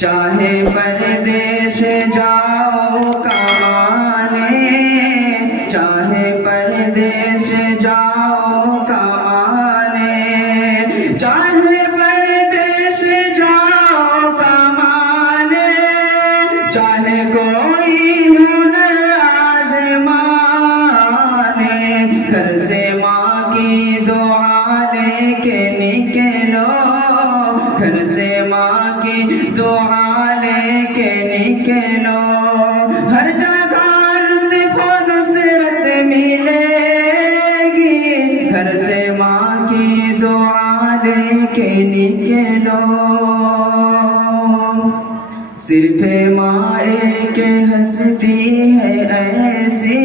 چاہے پردیش جاؤ کمانے، چاہے پردیش جاؤ کمانے، چاہے پردیش جاؤ کمانے، چاہے کوئی ہنر آزمانے، گھر سے ماں کی دعا لے کے نکلو، گھر سے ماں کی دعا لے کے نکلو، ہر جگہ لطف و نصرت ملے گی، گھر سے ماں کی دعا لے کے نکلو۔ صرف ماں ایک ہستی ہے ایسی